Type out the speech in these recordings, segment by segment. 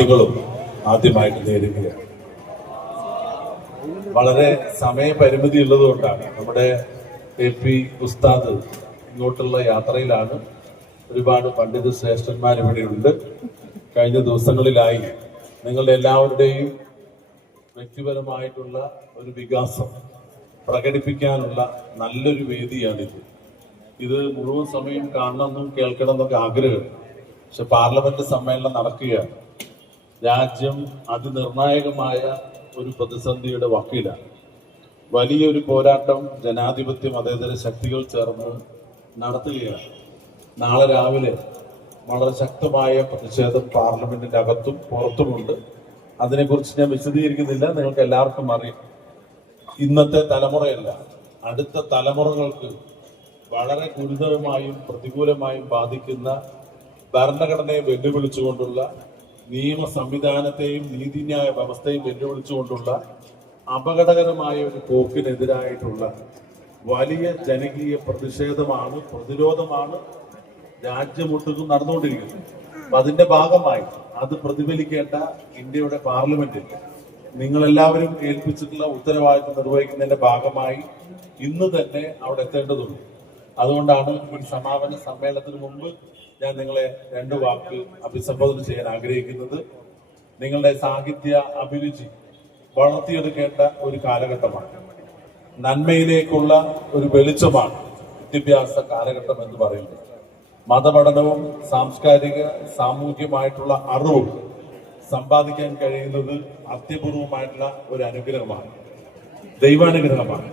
ും ആദ്യമായിട്ട് നേരിടുകയാണ്. വളരെ സമയപരിമിതി ഉള്ളതുകൊണ്ടാണ് നമ്മുടെ എ പി ഉസ്താദ് ഇങ്ങോട്ടുള്ള യാത്രയിലാണ്. ഒരുപാട് പണ്ഡിത ശ്രേഷ്ഠന്മാർ ഇവിടെയുണ്ട് കഴിഞ്ഞ ദിവസങ്ങളിലായി നിങ്ങളുടെ എല്ലാവരുടെയും വ്യക്തിപരമായിട്ടുള്ള ഒരു വികാസം പ്രകടിപ്പിക്കാനുള്ള നല്ലൊരു വേദിയാണിത്. ഇത് മുഴുവൻ സമയം കാണണമെന്നും കേൾക്കണമെന്നൊക്കെ ആഗ്രഹമുണ്ട്. പക്ഷെ പാർലമെന്റ് സമ്മേളനം നടക്കുകയാണ്. രാജ്യം അതിനിർണായകമായ ഒരു പ്രതിസന്ധിയുടെ വക്കീലാണ്. വലിയൊരു പോരാട്ടം ജനാധിപത്യ മതേതര ശക്തികൾ ചേർന്ന് നടത്തുകയാണ്. നാളെ രാവിലെ വളരെ ശക്തമായ പ്രതിഷേധം പാർലമെന്റിന്റെ അകത്തും പുറത്തുമുണ്ട്. അതിനെക്കുറിച്ച് ഞാൻ വിശദീകരിക്കുന്നില്ല. നിങ്ങൾക്ക് എല്ലാവർക്കും അറിയാം. ഇന്നത്തെ തലമുറയല്ല അടുത്ത തലമുറകൾക്ക് വളരെ ഗുരുതരമായും പ്രതികൂലമായും ബാധിക്കുന്ന ഭരണഘടനയെ വെല്ലുവിളിച്ചുകൊണ്ടുള്ള നിയമ സംവിധാനത്തെയും നീതിന്യായ വ്യവസ്ഥയും വെല്ലുവിളിച്ചുകൊണ്ടുള്ള അപകടകരമായ ഒരു പോക്കിനെതിരായിട്ടുള്ള വലിയ ജനകീയ പ്രതിഷേധമാണ് പ്രതിരോധമാണ് രാജ്യമൊട്ടുക്കും നടന്നുകൊണ്ടിരിക്കുന്നത്. അപ്പൊ അതിന്റെ ഭാഗമായി അത് പ്രതിഫലിക്കേണ്ട ഇന്ത്യയുടെ പാർലമെന്റിൽ നിങ്ങളെല്ലാവരും ഏൽപ്പിച്ചിട്ടുള്ള ഉത്തരവാദിത്വം നിർവഹിക്കുന്നതിന്റെ ഭാഗമായി ഇന്ന് തന്നെ അവിടെ എത്തേണ്ടതുണ്ട്. അതുകൊണ്ടാണ് ഈ സമാപന സമ്മേളനത്തിന് മുമ്പ് ഞാൻ നിങ്ങളെ രണ്ടു വാക്ക് അഭിസംബോധന ചെയ്യാൻ ആഗ്രഹിക്കുന്നത്. നിങ്ങളുടെ സാഹിത്യ അഭിരുചി വളർത്തിയെടുക്കേണ്ട ഒരു കാലഘട്ടമാണ്. നന്മയിലേക്കുള്ള ഒരു വെളിച്ചമാണ് വിദ്യാഭ്യാസ കാലഘട്ടം എന്ന് പറയുന്നത്. മതപഠനവും സാംസ്കാരിക സാമൂഹ്യമായിട്ടുള്ള അറിവും സമ്പാദിക്കാൻ കഴിയുന്നത് അത്യപൂർവമായിട്ടുള്ള ഒരു അനുഗ്രഹമാണ് ദൈവാനുഗ്രഹമാണ്.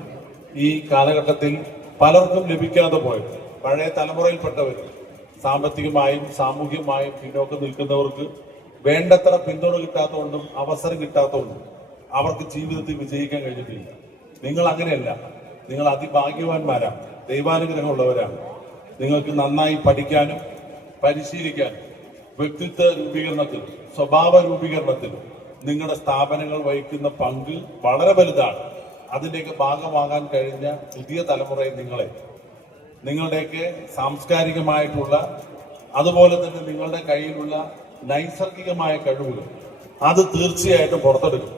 ഈ കാലഘട്ടത്തിൽ പലർക്കും ലഭിക്കാതെ പോയത്. പഴയ തലമുറയിൽപ്പെട്ടവർ സാമ്പത്തികമായും സാമൂഹികമായും പിന്നോക്കം നിൽക്കുന്നവർക്ക് വേണ്ടത്ര പിന്തുണ കിട്ടാത്തതുകൊണ്ടും അവസരം കിട്ടാത്തതുകൊണ്ടും അവർക്ക് ജീവിതത്തിൽ വിജയിക്കാൻ കഴിഞ്ഞിട്ടില്ല. നിങ്ങൾ അങ്ങനെയല്ല. നിങ്ങൾ അതിഭാഗ്യവാന്മാരാണ് ദൈവാനുഗ്രഹമുള്ളവരാണ്. നിങ്ങൾക്ക് നന്നായി പഠിക്കാനും പരിശീലിക്കാനും വ്യക്തിത്വ രൂപീകരണത്തിൽ സ്വഭാവ രൂപീകരണത്തിൽ നിങ്ങളുടെ സ്ഥാപനങ്ങൾ വഹിക്കുന്ന പങ്ക് വളരെ വലുതാണ്. അതിന്റെയൊക്കെ ഭാഗമാകാൻ കഴിഞ്ഞ പുതിയ തലമുറയെ നിങ്ങളെ നിങ്ങളുടെയൊക്കെ സാംസ്കാരികമായിട്ടുള്ള അതുപോലെ തന്നെ നിങ്ങളുടെ കയ്യിലുള്ള നൈസർഗികമായ കഴിവുകൾ അത് തീർച്ചയായിട്ടും പുറത്തെടുക്കും.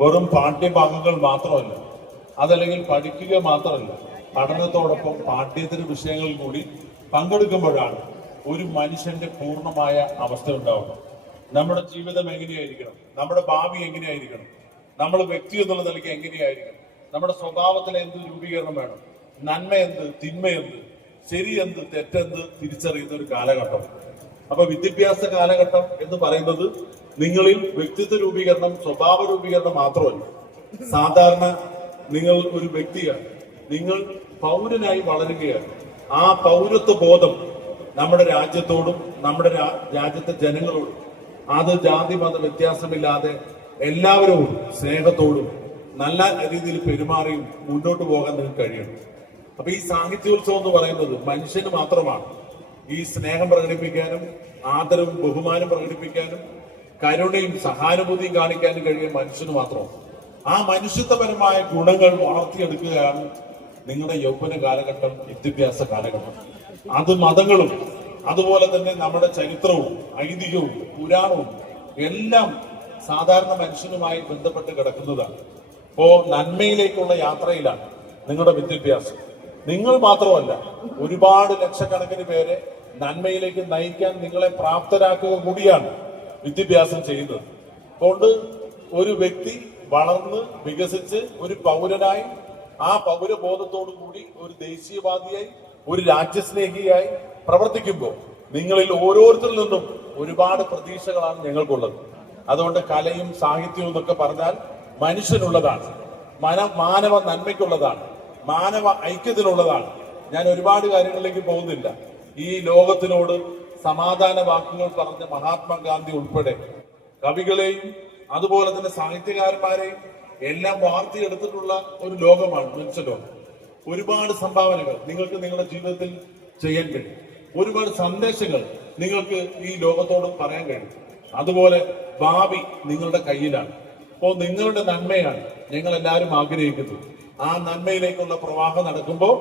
വെറും പാഠ്യഭാഗങ്ങൾ മാത്രമല്ല അതല്ലെങ്കിൽ പഠിക്കുക മാത്രമല്ല പഠനത്തോടൊപ്പം പാഠ്യേതര വിഷയങ്ങളിൽ കൂടി പങ്കെടുക്കുമ്പോഴാണ് ഒരു മനുഷ്യന്റെ പൂർണമായ അവസ്ഥ ഉണ്ടാവുന്നത്. നമ്മുടെ ജീവിതം എങ്ങനെയായിരിക്കണം? നമ്മുടെ ഭാവി എങ്ങനെയായിരിക്കണം? നമ്മൾ വ്യക്തി എന്നുള്ള നിലയ്ക്ക് എങ്ങനെയായിരിക്കണം? നമ്മുടെ സ്വഭാവത്തിൽ എന്ത് രൂപീകരണം വേണം? നന്മ തിന്മയെന്ത് ശരിയെന്ത് തെറ്റെന്ത് തിരിച്ചറിയുന്ന ഒരു കാലഘട്ടം. അപ്പൊ വിദ്യാഭ്യാസ കാലഘട്ടം എന്ന് പറയുന്നത് നിങ്ങളിൽ വ്യക്തിത്വ രൂപീകരണം സ്വഭാവ രൂപീകരണം മാത്രമല്ല. സാധാരണ നിങ്ങൾ ഒരു വ്യക്തിയാണ്. നിങ്ങൾ പൗരനായി വളരുകയാണ്. ആ പൗരത്വ ബോധം നമ്മുടെ രാജ്യത്തോടും നമ്മുടെ രാജ്യത്തെ ജനങ്ങളോടും അത് ജാതി മത വ്യത്യാസമില്ലാതെ എല്ലാവരോടും സ്നേഹത്തോടും നല്ല രീതിയിൽ പെരുമാറിയും മുന്നോട്ട് പോകാൻ നിങ്ങൾക്ക് കഴിയണം. അപ്പൊ ഈ സാഹിത്യോത്സവം എന്ന് പറയുന്നത് മനുഷ്യന് മാത്രമാണ്. ഈ സ്നേഹം പ്രകടിപ്പിക്കാനും ആദരവും ബഹുമാനം പ്രകടിപ്പിക്കാനും കരുണയും സഹാനുഭൂതിയും കാണിക്കാനും കഴിയുന്ന മനുഷ്യന് മാത്രമാണ്. ആ മനുഷ്യത്വപരമായ ഗുണങ്ങൾ വളർത്തിയെടുക്കുകയാണ് നിങ്ങളുടെ യൗവന കാലഘട്ടം വിദ്യാഭ്യാസ കാലഘട്ടം. അത് മതങ്ങളും അതുപോലെ തന്നെ നമ്മുടെ ചരിത്രവും ഐതിഹ്യവും പുരാണവും എല്ലാം സാധാരണ മനുഷ്യനുമായി ബന്ധപ്പെട്ട് കിടക്കുന്നതാണ്. അപ്പോ നന്മയിലേക്കുള്ള യാത്രയിലാണ് നിങ്ങളുടെ വിദ്യാഭ്യാസം. നിങ്ങൾ മാത്രമല്ല ഒരുപാട് ലക്ഷക്കണക്കിന് പേരെ നന്മയിലേക്ക് നയിക്കാൻ നിങ്ങളെ പ്രാപ്തരാക്കുക കൂടിയാണ് വിദ്യാഭ്യാസം ചെയ്യുന്നത്. അതുകൊണ്ട് ഒരു വ്യക്തി വളർന്ന് വികസിച്ച് ഒരു പൗരനായി ആ പൗരബോധത്തോടു കൂടി ഒരു ദേശീയവാദിയായി ഒരു രാജ്യസ്നേഹിയായി പ്രവർത്തിക്കുമ്പോൾ നിങ്ങളിൽ ഓരോരുത്തരിൽ നിന്നും ഒരുപാട് പ്രതീക്ഷകളാണ് ഞങ്ങൾക്കുള്ളത്. അതുകൊണ്ട് കലയും സാഹിത്യവും എന്നൊക്കെ പറഞ്ഞാൽ മനുഷ്യനുള്ളതാണ്. മന മാനവ നന്മയ്ക്കുള്ളതാണ്. മാനവ ഐക്യത്തിനുള്ളതാണ് ഞാൻ ഒരുപാട് കാര്യങ്ങളിലേക്ക് പോകുന്നില്ല. ഈ ലോകത്തിനോട് സമാധാന വാക്കുകൾ പറഞ്ഞ മഹാത്മാഗാന്ധി ഉൾപ്പെടെ കവികളെയും അതുപോലെ തന്നെ സാഹിത്യകാരന്മാരെയും എല്ലാം വാർത്തിയെടുത്തിട്ടുള്ള ഒരു ലോകമാണ് മനുഷ്യലോകം. ഒരുപാട് സംഭാവനകൾ നിങ്ങൾക്ക് നിങ്ങളുടെ ജീവിതത്തിൽ ചെയ്യാൻ കഴിയും. ഒരുപാട് സന്ദേശങ്ങൾ നിങ്ങൾക്ക് ഈ ലോകത്തോട് പറയാൻ കഴിയും. അതുപോലെ ഭാവി നിങ്ങളുടെ കയ്യിലാണ്. അപ്പോൾ നിങ്ങളുടെ നന്മയാണ് ഞങ്ങൾ എല്ലാവരും ആഗ്രഹിക്കുന്നത്. ആ നന്മയിലേക്കുള്ള പ്രവാഹം നടക്കുമ്പോൾ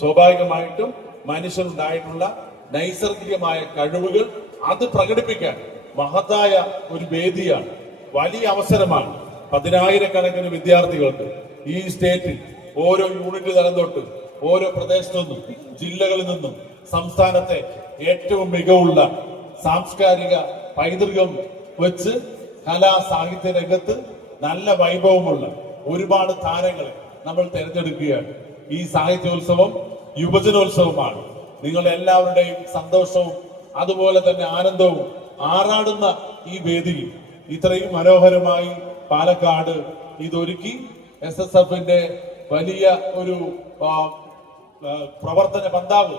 സ്വാഭാവികമായിട്ടും മനുഷ്യനുണ്ടായിട്ടുള്ള നൈസർഗികമായ കഴിവുകൾ അത് പ്രകടിപ്പിക്കാൻ മഹത്തായ ഒരു വേദിയാണ് വലിയ അവസരമാണ് പതിനായിരക്കണക്കിന് വിദ്യാർത്ഥികൾക്ക് ഈ സ്റ്റേറ്റിൽ ഓരോ യൂണിറ്റ് തലം തൊട്ട് ഓരോ പ്രദേശത്തു നിന്നും ജില്ലകളിൽ നിന്നും സംസ്ഥാനത്തെ ഏറ്റവും മികവുള്ള സാംസ്കാരിക പൈതൃകം വെച്ച് കലാ സാഹിത്യ രംഗത്ത് നല്ല വൈഭവമുള്ള ഒരുപാട് താരങ്ങളെ നമ്മൾ തിരഞ്ഞെടുക്കുകയാണ്. ഈ സാഹിത്യോത്സവം യുവജനോത്സവമാണ്. നിങ്ങൾ എല്ലാവരുടെയും സന്തോഷവും അതുപോലെ തന്നെ ആനന്ദവും ആറാടുന്ന ഈ വേദിയിൽ ഇത്രയും മനോഹരമായി പാലക്കാട് ഇതൊരുക്കി എസ് എസ് എഫിന്റെ വലിയ ഒരു പ്രവർത്തന പന്താവ്.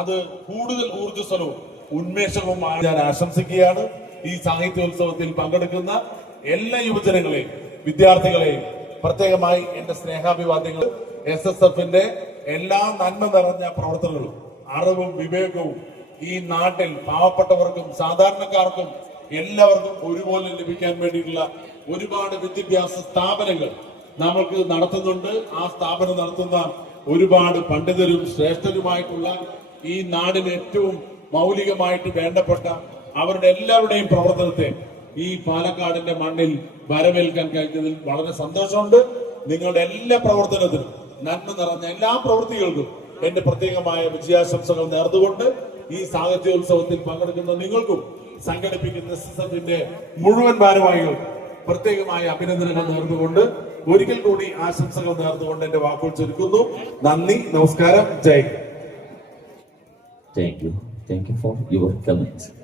അത് കൂടുതൽ ഊർജസ്വലവും ഉന്മേഷവുമാണ് ഞാൻ ആശംസിക്കുകയാണ് ഈ സാഹിത്യോത്സവത്തിൽ പങ്കെടുക്കുന്ന എല്ലാ യുവജനങ്ങളെയും വിദ്യാർത്ഥികളെയും പ്രത്യേകമായി എന്റെ സ്നേഹാഭിവാദ്യങ്ങൾ എസ് എസ് എഫിന്റെ എല്ലാ നന്മ നിറഞ്ഞ പ്രവർത്തനങ്ങളും അറിവും വിവേകവും ഈ നാട്ടിൽ പാവപ്പെട്ടവർക്കും സാധാരണക്കാർക്കും എല്ലാവർക്കും ഒരുപോലെ ലഭിക്കാൻ വേണ്ടിയിട്ടുള്ള ഒരുപാട് വിദ്യാഭ്യാസ സ്ഥാപനങ്ങൾ നമ്മൾക്ക് നടത്തുന്നുണ്ട്. ആ സ്ഥാപനം നടത്തുന്ന ഒരുപാട് പണ്ഡിതരും ശ്രേഷ്ഠരുമായിട്ടുള്ള ഈ നാടിന് ഏറ്റവും മൗലികമായിട്ട് വേണ്ടപ്പെട്ട അവരുടെ എല്ലാവരുടെയും പ്രവർത്തനത്തെ ഈ പാലക്കാടിന്റെ മണ്ണിൽ വരവേൽക്കാൻ കഴിഞ്ഞതിൽ വളരെ സന്തോഷമുണ്ട്. നിങ്ങളുടെ എല്ലാ പ്രവർത്തനത്തിനും നന്മ നിറഞ്ഞ എല്ലാ പ്രവൃത്തികൾക്കും എന്റെ പ്രത്യേകമായ വിജയാശംസകൾ നേർന്നുകൊണ്ട് ഈ സാഹിത്യോത്സവത്തിൽ പങ്കെടുക്കുന്ന നിങ്ങൾക്കും സംഘടിപ്പിക്കുന്ന എസ് മുഴുവൻ ഭാരവാഹികൾക്കും പ്രത്യേകമായ അഭിനന്ദനങ്ങൾ നേർന്നുകൊണ്ട് ഒരിക്കൽ കൂടി ആശംസകൾ നേർന്നുകൊണ്ട് എന്റെ വാക്കുകൾ ചുരുക്കുന്നു. നന്ദി നമസ്കാരം ജയ് thank you thank you for your comments.